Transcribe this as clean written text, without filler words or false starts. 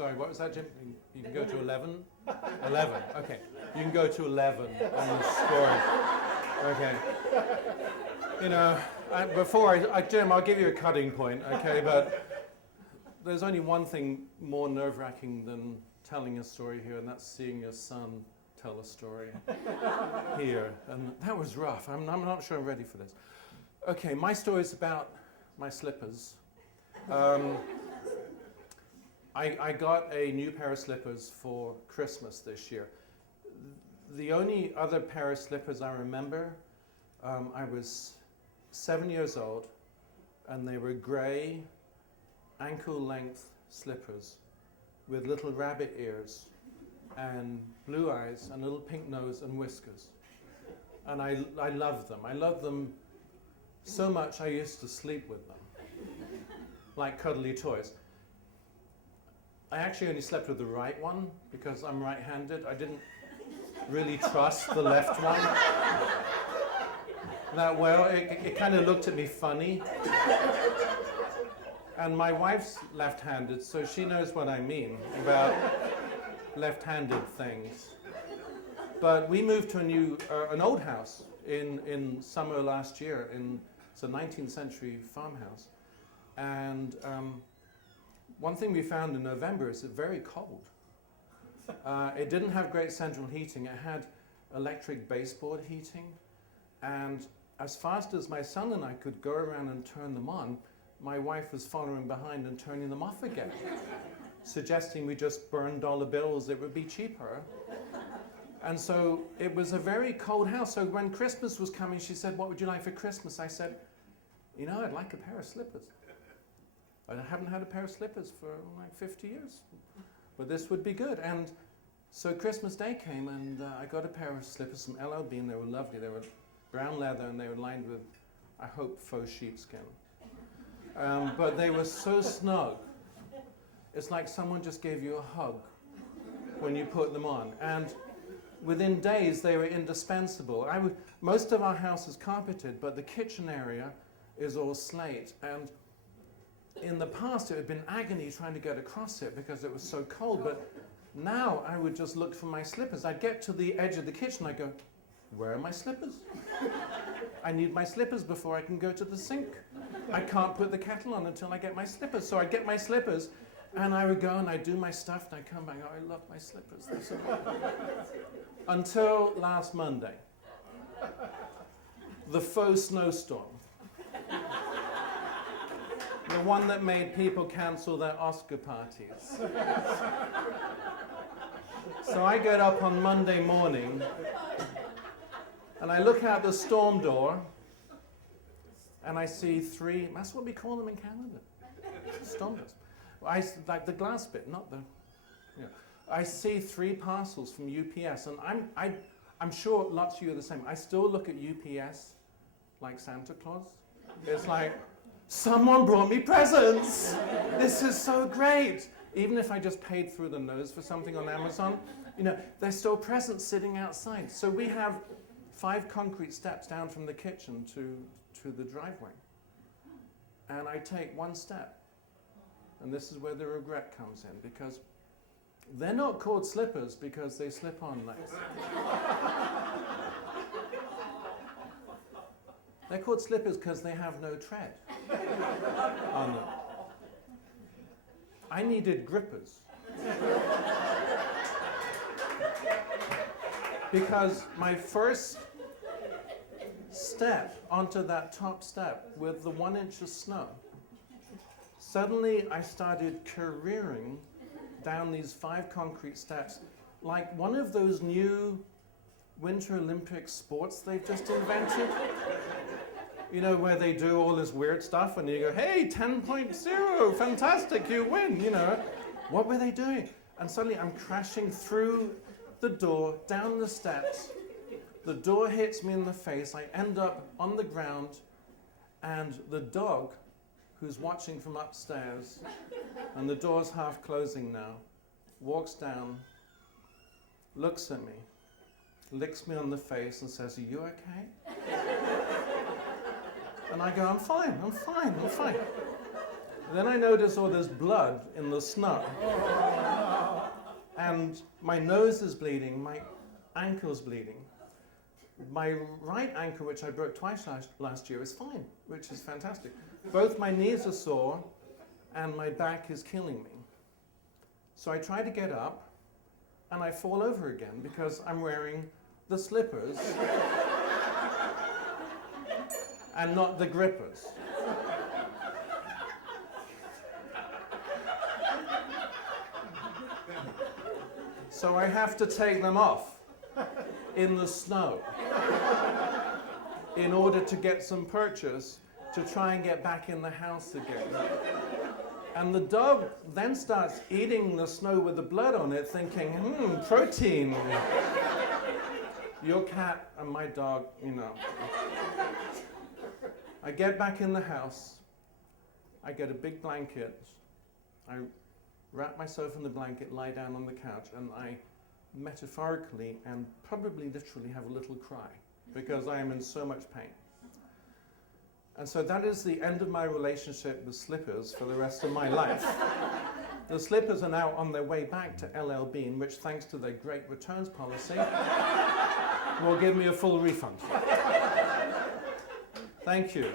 Sorry, what was that, Jim? You can go to 11? 11, okay. You can go to 11 on the story. Okay. You know, Jim, I'll give you a cutting point, okay? But there's only one thing more nerve-wracking than telling a story here, and that's seeing your son tell a story here. And that was rough. I'm not sure I'm ready for this. Okay, my story is about my slippers. I got a new pair of slippers for Christmas this year. The only other pair of slippers I remember, I was 7 years old, and they were grey, ankle-length slippers with little rabbit ears and blue eyes and a little pink nose and whiskers. And I loved them. I loved them so much I used to sleep with them, like cuddly toys. I actually only slept with the right one because I'm right-handed. I didn't really trust the left one that well. It kind of looked at me funny. And my wife's left-handed, so she knows what I mean about left-handed things. But we moved to an old house in summer last year. It's a 19th century farmhouse. And one thing we found in November is it's very cold. It didn't have great central heating. It had electric baseboard heating. And as fast as my son and I could go around and turn them on, my wife was following behind and turning them off again, suggesting we just burn dollar bills, it would be cheaper. And so it was a very cold house. So when Christmas was coming, she said, "What would you like for Christmas?" I said, "You know, I'd like a pair of slippers. I haven't had a pair of slippers for like 50 years, but this would be good." And so Christmas Day came, and I got a pair of slippers from LLB, and they were lovely. They were brown leather, and they were lined with, I hope, faux sheepskin. But they were so snug. It's like someone just gave you a hug when you put them on. And within days, they were indispensable. Most of our house is carpeted, but the kitchen area is all slate. And in the past, it had been agony trying to get across it because it was so cold. But now I would just look for my slippers. I'd get to the edge of the kitchen. I'd go, "Where are my slippers? I need my slippers before I can go to the sink. I can't put the kettle on until I get my slippers." So I'd get my slippers, and I would go and I'd do my stuff, and I'd come back, "Oh, I love my slippers. They're so good." Until last Monday. The faux snowstorm. The one that made people cancel their Oscar parties. So I get up on Monday morning, and I look out the storm door, and I see three, that's what we call them in Canada, storm doors. Like the glass bit, not the, you know. I see 3 parcels from UPS, and I'm sure lots of you are the same. I still look at UPS like Santa Claus. It's like, someone brought me presents. This is so great. Even if I just paid through the nose for something on Amazon, you know, there's still presents sitting outside. So we have 5 concrete steps down from the kitchen to the driveway. And I take 1 step. And this is where the regret comes in, because they're not called slippers because they slip on nice. They're called slippers because they have no tread on them. I needed grippers. Because my first step onto that top step with the 1 inch of snow, suddenly I started careering down these 5 concrete steps like one of those new Winter Olympic sports they've just invented. You know, where they do all this weird stuff and you go, "Hey, 10.0, fantastic, you win," you know. What were they doing? And suddenly I'm crashing through the door, down the steps. The door hits me in the face. I end up on the ground, and the dog, who's watching from upstairs, and the door's half closing now, walks down, looks at me, licks me on the face and says, "Are you okay?" And I go, I'm fine. Then I notice all this blood in the snow. And my nose is bleeding, my ankle's bleeding. My right ankle, which I broke twice last year, is fine, which is fantastic. Both my knees are sore, and my back is killing me. So I try to get up, and I fall over again because I'm wearing the slippers and not the grippers. So I have to take them off in the snow in order to get some purchase to try and get back in the house again. And the dog then starts eating the snow with the blood on it, thinking, protein. Your cat and my dog, you know. I get back in the house. I get a big blanket. I wrap myself in the blanket, lie down on the couch, and I metaphorically and probably literally have a little cry because I am in so much pain. And so that is the end of my relationship with slippers for the rest of my life. The slippers are now on their way back to LL Bean, which, thanks to their great returns policy, will give me a full refund. Thank you.